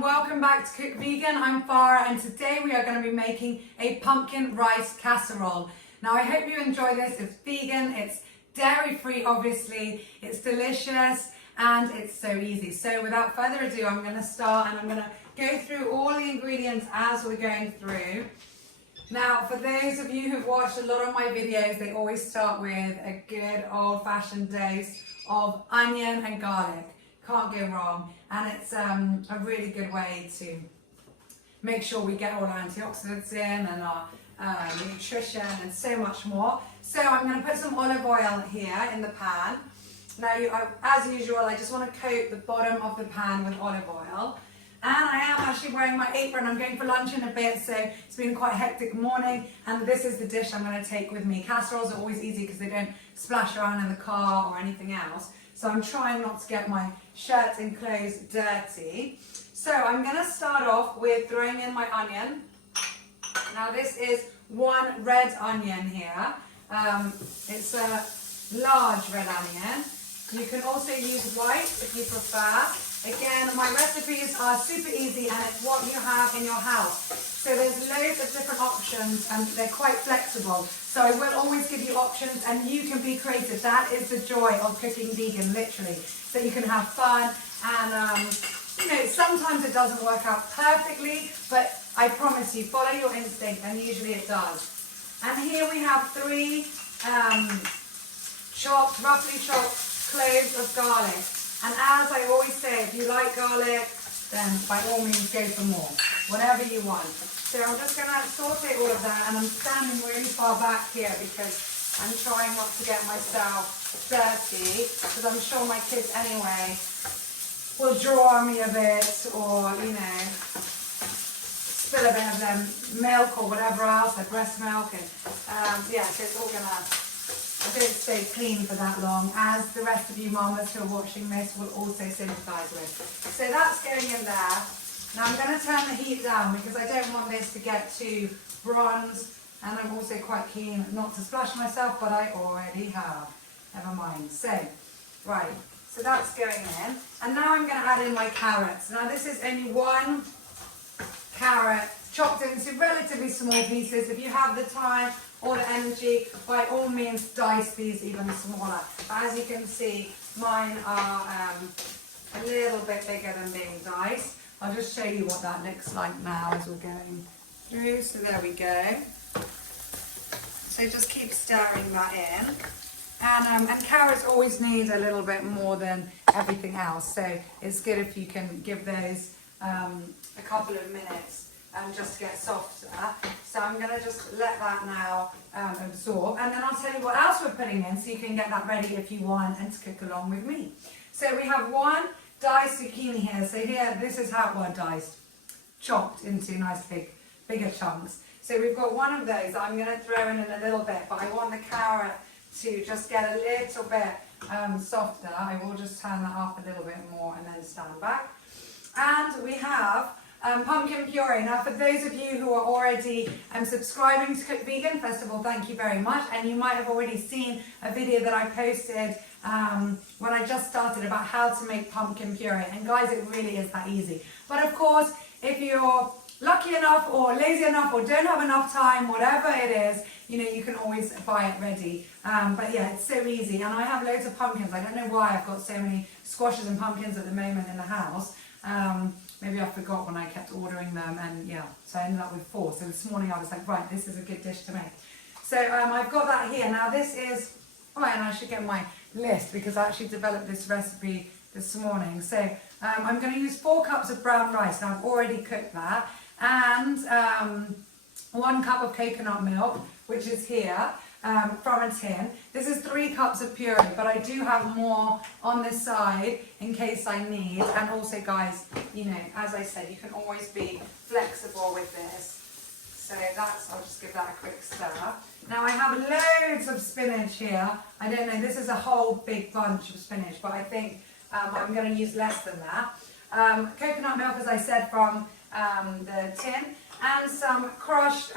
everyone, welcome back to Cook Vegan. I'm Farah and today we are going to be making a pumpkin rice casserole. Now I hope you enjoy this. It's vegan, it's dairy free obviously, it's delicious and it's so easy. So without further ado, I'm going to start and I'm going to go through all the ingredients as we're going through. Now for those of you who've watched a lot of my videos, they always start with a good old-fashioned dose of onion and garlic. Can't go wrong, and it's a really good way to make sure we get all our antioxidants in and our nutrition and so much more. So I'm going to put some olive oil here in the pan. Now as usual, I just want to coat the bottom of the pan with olive oil, and I am actually wearing my apron. I'm going for lunch in a bit, so it's been quite a hectic morning, and this is the dish I'm going to take with me. Casseroles are always easy because they don't splash around in the car or anything else. So I'm trying not to get my shirt and clothes dirty. So I'm going to start off with throwing in my onion. Now this is one red onion here. It's a large red onion. You can also use white if you prefer. Again, my recipes are super easy and it's what you have in your house. So there's loads of different options and they're quite flexible. So I will always give you options and you can be creative. That is the joy of cooking vegan, literally. So you can have fun and, sometimes it doesn't work out perfectly, but I promise you, follow your instinct and usually it does. And here we have 3 roughly chopped cloves of garlic. And as I always say, if you like garlic, then by all means go for more, whatever you want. So I'm just going to saute all of that, and I'm standing really far back here because I'm trying not to get myself dirty, because I'm sure my kids anyway will draw on me a bit, or, spill a bit of their milk or whatever else, their breast milk, and so it's all going to, I don't stay clean for that long, as the rest of you mamas who are watching this will also sympathise with. So that's going in there. Now I'm going to turn the heat down because I don't want this to get too bronze, and I'm also quite keen not to splash myself, but I already have. Never mind. So, right, so that's going in. And now I'm going to add in my carrots. Now this is only 1 carrot chopped into relatively small pieces. If you have the time or the energy, by all means dice these even smaller. But as you can see, mine are a little bit bigger than being diced. I'll just show you what that looks like now as we're going through. So there we go. So just keep stirring that in. And carrots always need a little bit more than everything else. So it's good if you can give those a couple of minutes just to get softer. So I'm going to just let that now absorb, and then I'll tell you what else we're putting in so you can get that ready if you want and to cook along with me. So we have 1 diced zucchini here. So here, this is how it was diced, chopped into nice bigger chunks. So we've got 1 of those that I'm going to throw in a little bit, but I want the carrot to just get a little bit softer. I will just turn that up a little bit more and then stand back. And we have pumpkin puree. Now for those of you who are already subscribing to Cook Vegan, first of all, thank you very much. And you might have already seen a video that I posted when I just started about how to make pumpkin puree. And guys, it really is that easy. But of course, if you're lucky enough or lazy enough or don't have enough time, whatever it is, you can always buy it ready. But yeah, it's so easy. And I have loads of pumpkins. I don't know why I've got so many squashes and pumpkins at the moment in the house. Maybe I forgot when I kept ordering them, and yeah, so I ended up with 4. So this morning I was like, right, this is a good dish to make. So I've got that here. Now this is, and I should get my list because I actually developed this recipe this morning. So I'm going to use 4 cups of brown rice. Now I've already cooked that, and 1 cup of coconut milk, which is here. From a tin. This is 3 cups of puree, but I do have more on this side in case I need. And also guys, as I said, you can always be flexible with this. So I'll just give that a quick stir. Now I have loads of spinach here. I don't know, this is a whole big bunch of spinach, but I think I'm going to use less than that. Coconut milk, as I said, from the tin, and some crushed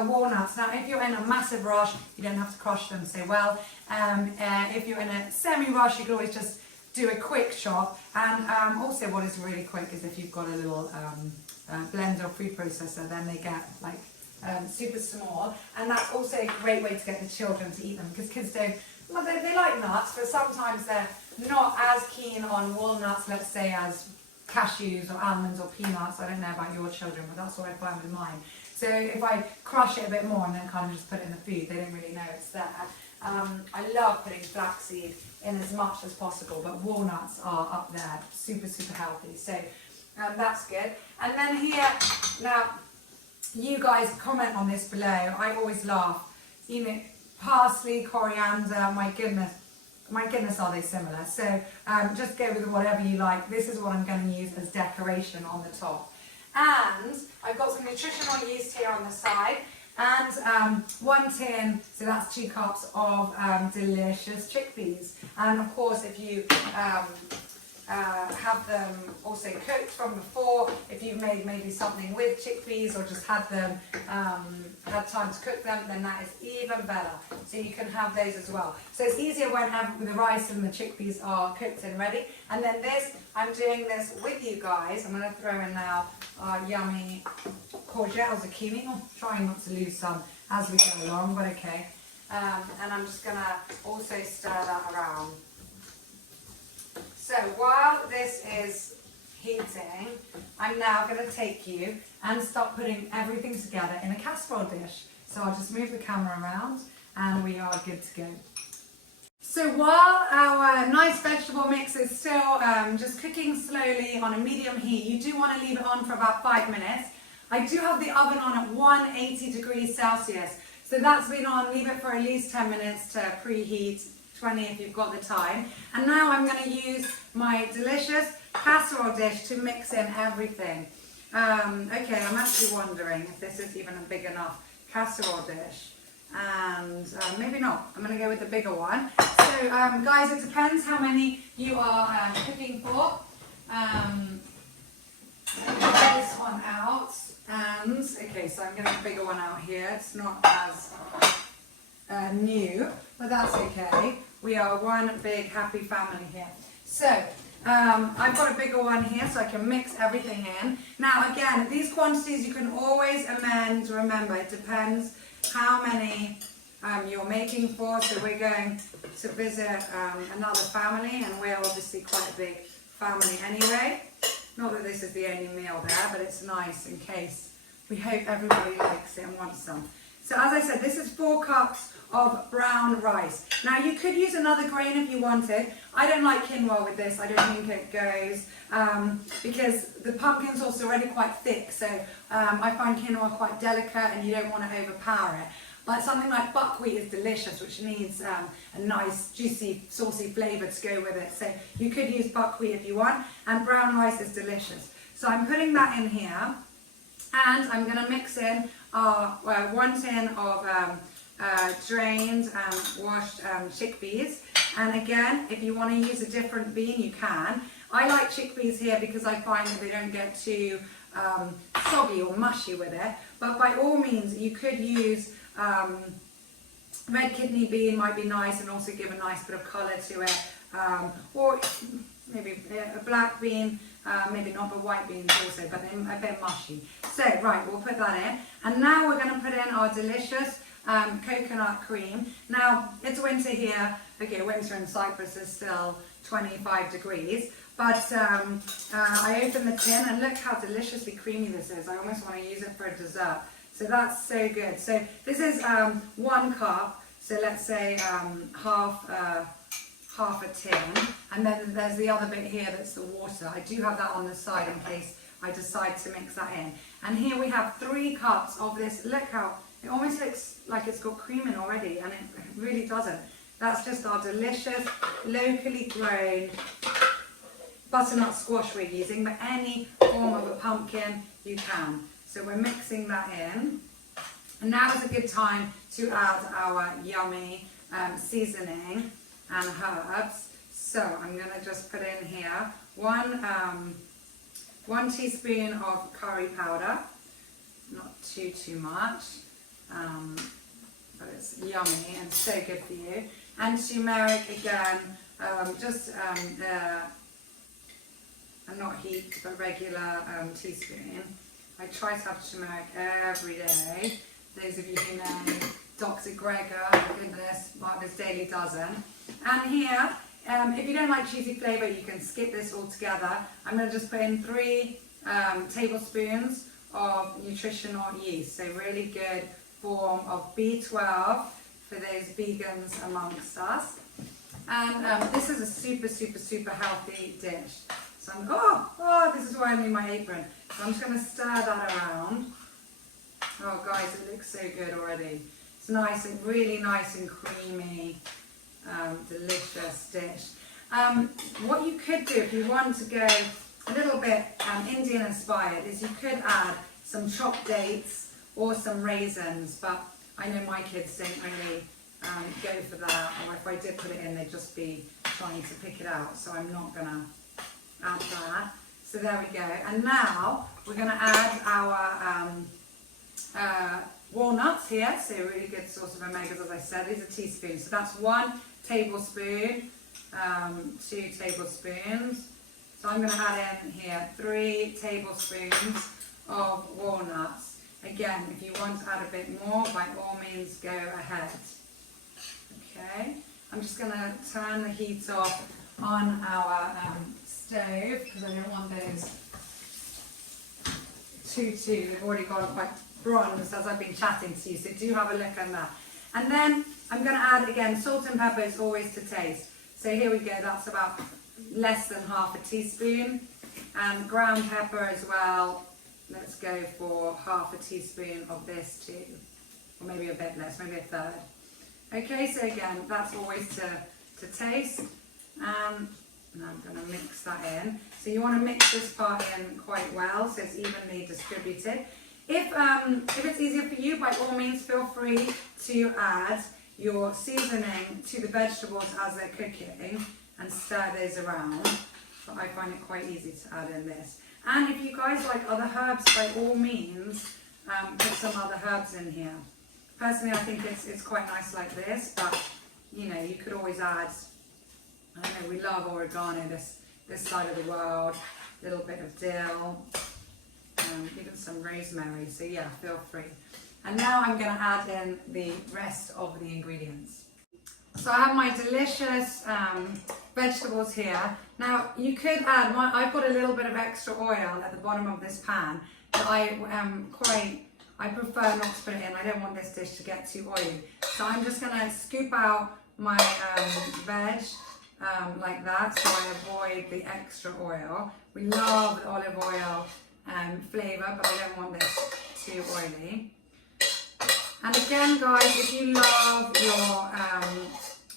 walnuts. Now if you're in a massive rush, you don't have to crush them so well. If you're in a semi-rush, you can always just do a quick shot. And also what is really quick is if you've got a little blender or food processor, then they get like super small, and that's also a great way to get the children to eat them, because kids don't, well, they like nuts, but sometimes they're not as keen on walnuts, let's say, as cashews or almonds or peanuts. I don't know about your children, but that's what I find with mine. So if I crush it a bit more and then kind of just put it in the food, they don't really know it's there. I love putting flaxseed in as much as possible, but walnuts are up there, super, super healthy. So that's good. And then here, now, you guys comment on this below. I always laugh. You know, parsley, coriander, my goodness, are they similar? So just go with whatever you like. This is what I'm going to use as decoration on the top. And I've got some nutritional yeast here on the side, and 1 tin, so that's 2 cups of delicious chickpeas. And of course, if you have them also cooked from before, if you've made maybe something with chickpeas or just had them had time to cook them, then that is even better. So you can have those as well. So it's easier when the rice and the chickpeas are cooked and ready. And then this, I'm doing this with you guys. I'm going to throw in now our yummy courgette or zucchini. I'm trying not to lose some as we go along, but okay. And I'm just going to also stir that around. So while this is heating, I'm now going to take you and start putting everything together in a casserole dish. So I'll just move the camera around and we are good to go. So while our nice vegetable mix is still just cooking slowly on a medium heat, you do want to leave it on for about 5 minutes. I do have the oven on at 180 degrees Celsius. So that's been on, leave it for at least 10 minutes to preheat. 20 if you've got the time. And now I'm going to use my delicious casserole dish to mix in everything. Okay, I'm actually wondering if this is even a big enough casserole dish. And maybe not. I'm going to go with the bigger one. So guys, it depends how many you are cooking for. Get this one out. And okay, so I'm getting a bigger one out here. It's not as new, but that's okay. We are one big happy family here. So I've got a bigger one here so I can mix everything in. Now again, these quantities you can always amend. Remember, it depends how many you're making for. So we're going to visit another family, and we're obviously quite a big family anyway. Not that this is the only meal there, but it's nice in case. We hope everybody likes it and wants some. So as I said, this is 4 cups of brown rice. Now you could use another grain if you wanted. I don't like quinoa with this. I don't think it goes because the pumpkin sauce is already quite thick. So I find quinoa quite delicate and you don't want to overpower it. But something like buckwheat is delicious, which needs a nice, juicy, saucy flavour to go with it. So you could use buckwheat if you want, and brown rice is delicious. So I'm putting that in here, and I'm going to mix in our 1 tin of drained and washed chickpeas. And again, if you want to use a different bean, you can. I like chickpeas here because I find that they don't get too soggy or mushy with it. But by all means, you could use red kidney bean, might be nice and also give a nice bit of colour to it. Or maybe a black bean, maybe not, but white beans also, but they're a bit mushy. So, right, we'll put that in. And now we're going to put in our delicious coconut cream. Now, it's winter here. Okay, winter in Cyprus is still 25 degrees. But I opened the tin and look how deliciously creamy this is. I almost want to use it for a dessert. So that's so good. So this is 1 cup. So let's say half a tin. And then there's the other bit here that's the water. I do have that on the side in case I decide to mix that in. And here we have 3 cups of this. Look how it almost looks like it's got cream in already, and it really doesn't. That's just our delicious, locally grown butternut squash we're using, but any form of a pumpkin you can. So we're mixing that in. And now is a good time to add our yummy seasoning and herbs. So I'm going to just put in here 1 teaspoon of curry powder, not too much, but it's yummy and so good for you. And turmeric again, and not heaped, but regular teaspoon. I try to have turmeric every day. Those of you who know Dr. Gregor, for goodness, like this daily dozen. And here, if you don't like cheesy flavour, you can skip this altogether. I'm going to just put in 3 tablespoons of nutritional yeast. So really good form of B12 for those vegans amongst us. And this is a super healthy dish. So this is why I need my apron. So I'm just going to stir that around. Oh guys, it looks so good already. It's nice and really nice and creamy, delicious dish. What you could do if you want to go a little bit Indian inspired is you could add some chopped dates or some raisins, but I know my kids don't really go for that, or if I did put it in, they'd just be trying to pick it out, so I'm not going to add that. So there we go. And now we're going to add our walnuts here, so really good source of omegas, as I said. These are teaspoons, so that's 1 tablespoon, 2 tablespoons. So I'm going to add in here 3 tablespoons of walnuts. Again, if you want to add a bit more, by all means go ahead. Okay, I'm just going to turn the heat off on our stove because I don't want those they've already gone quite bronzed as I've been chatting to you, so do have a look at that. And then I'm going to add again salt and pepper is always to taste. So here we go, that's about less than half a teaspoon, and ground pepper as well. Let's go for half a teaspoon of this too, or maybe a bit less, maybe a third. Okay, so again, that's always to taste. And now I'm going to mix that in. So you want to mix this part in quite well so it's evenly distributed. If it's easier for you, by all means feel free to add your seasoning to the vegetables as they're cooking and stir those around. But I find it quite easy to add in this. And if you guys like other herbs, by all means put some other herbs in here. Personally, I think it's quite nice like this, but you know, you could always add, I don't know, we love oregano this side of the world, a little bit of dill, even some rosemary, so yeah, feel free. And now I'm going to add in the rest of the ingredients. So I have my delicious vegetables here. Now you could add, I've got a little bit of extra oil at the bottom of this pan, but I prefer not to put it in. I don't want this dish to get too oily. So I'm just going to scoop out my veg like that, so I avoid the extra oil. We love the olive oil flavour, but I don't want this too oily. And again, guys, if you love your,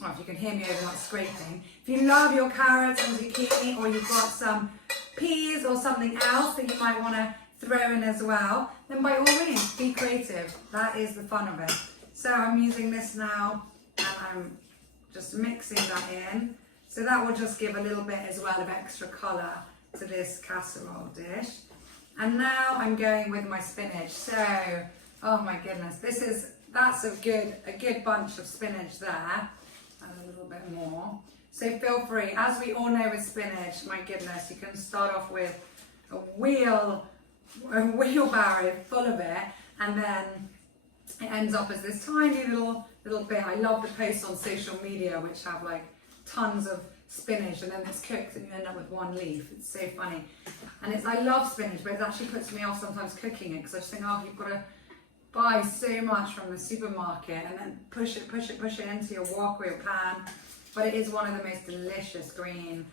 well, if you can hear me over that scraping, if you love your carrots and zucchini, or you've got some peas or something else that you might want to throw in as well, then by all means, be creative. That is the fun of it. So I'm using this now, and I'm just mixing that in. So that will just give a little bit as well of extra colour to this casserole dish. And now I'm going with my spinach. So, oh my goodness, that's a good bunch of spinach there, and a little bit more. So feel free, as we all know with spinach, my goodness, you can start off with a wheelbarrow full of it, and then it ends up as this tiny little bit. I love the posts on social media which have like tons of spinach, and then it's cooked and you end up with 1 leaf. It's so funny. And I love spinach, but it actually puts me off sometimes cooking it, because I just think, oh, you've got to buy so much from the supermarket and then push it into your wok or your pan. But it is one of the most delicious green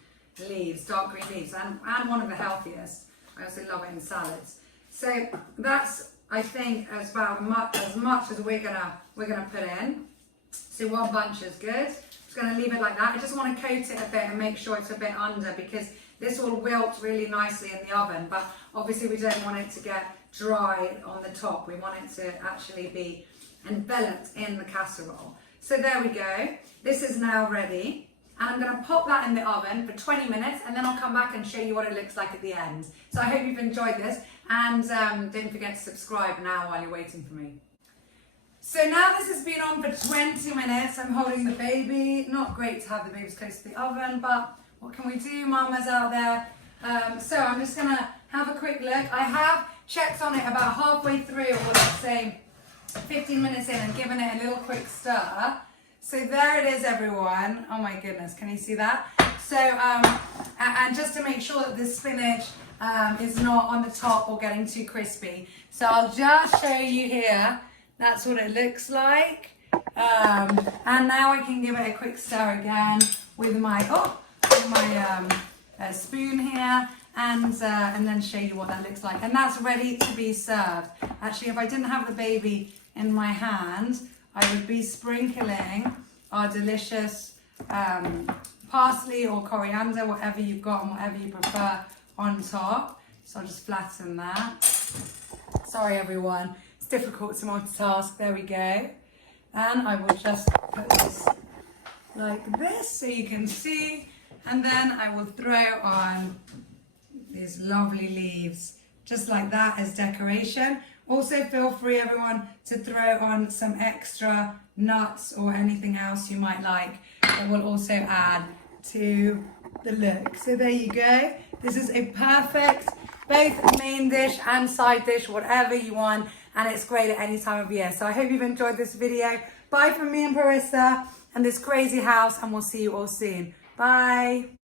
leaves, dark green leaves, and one of the healthiest. I also love it in salads. So that's, I think, as much as we're gonna put in. So 1 bunch is good. Just going to leave it like that. I just want to coat it a bit and make sure it's a bit under, because this will wilt really nicely in the oven, but obviously we don't want it to get dry on the top. We want it to actually be enveloped in the casserole. So there we go. This is now ready, and I'm going to pop that in the oven for 20 minutes, and then I'll come back and show you what it looks like at the end. So I hope you've enjoyed this, and don't forget to subscribe now while you're waiting for me. So now this has been on for 20 minutes. I'm holding the baby. Not great to have the babies close to the oven, but what can we do, mamas out there? So I'm just gonna have a quick look. I have checked on it about halfway through, or let's say 15 minutes in, and given it a little quick stir. So there it is, everyone. Oh my goodness, can you see that? So, and just to make sure that the spinach is not on the top or getting too crispy. So I'll just show you here. That's what it looks like. And now I can give it a quick stir again with my spoon here, and then show you what that looks like. And that's ready to be served. Actually, if I didn't have the baby in my hand, I would be sprinkling our delicious parsley or coriander, whatever you've got and whatever you prefer, on top. So I'll just flatten that. Sorry everyone, it's difficult to multitask. There we go. And I will just put this like this so you can see. And then I will throw on these lovely leaves, just like that, as decoration. Also feel free, everyone, to throw on some extra nuts or anything else you might like that will also add to the look. So there you go. This is a perfect both main dish and side dish, whatever you want, and it's great at any time of year. So I hope you've enjoyed this video. Bye from me and Parissa and this crazy house, and we'll see you all soon. Bye.